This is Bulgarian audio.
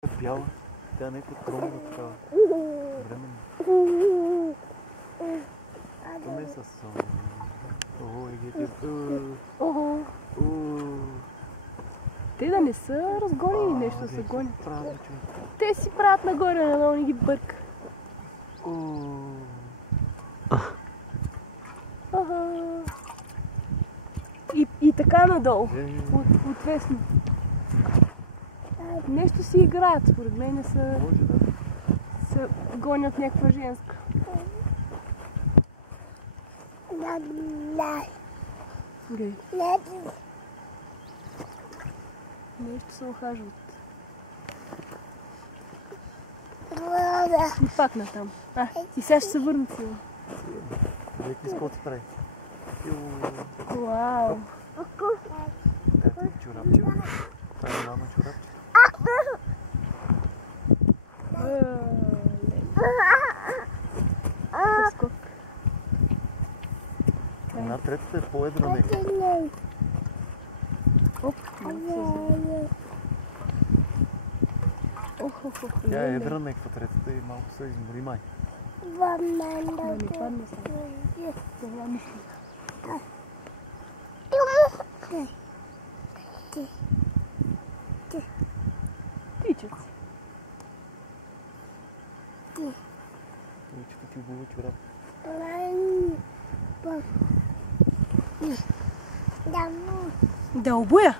Бяла, тя е някаква тромава такава. Временно. Това не е със сон. Ого, егете. Ого. Те да не са разгонени нещо да се гонят. Те си правят нагоре, надолу не ги бърка. И така надолу. Отвесно. Нещо си играят, според мен не са... Може да. Се гонят някаква женска. Гей. Нещо се охажват. И пак натам. И сега ще се върнат сигурно. Веки скоти прави. Вау! Ето чорапче. Това е мама чорапче. Скок. Една третата е по-едра нека. Оп! Тя е едра неква третата и малко се измори май. Да не падне сега. Това мисля. Тичат си. Тичата ти обува чорап. Да обуя?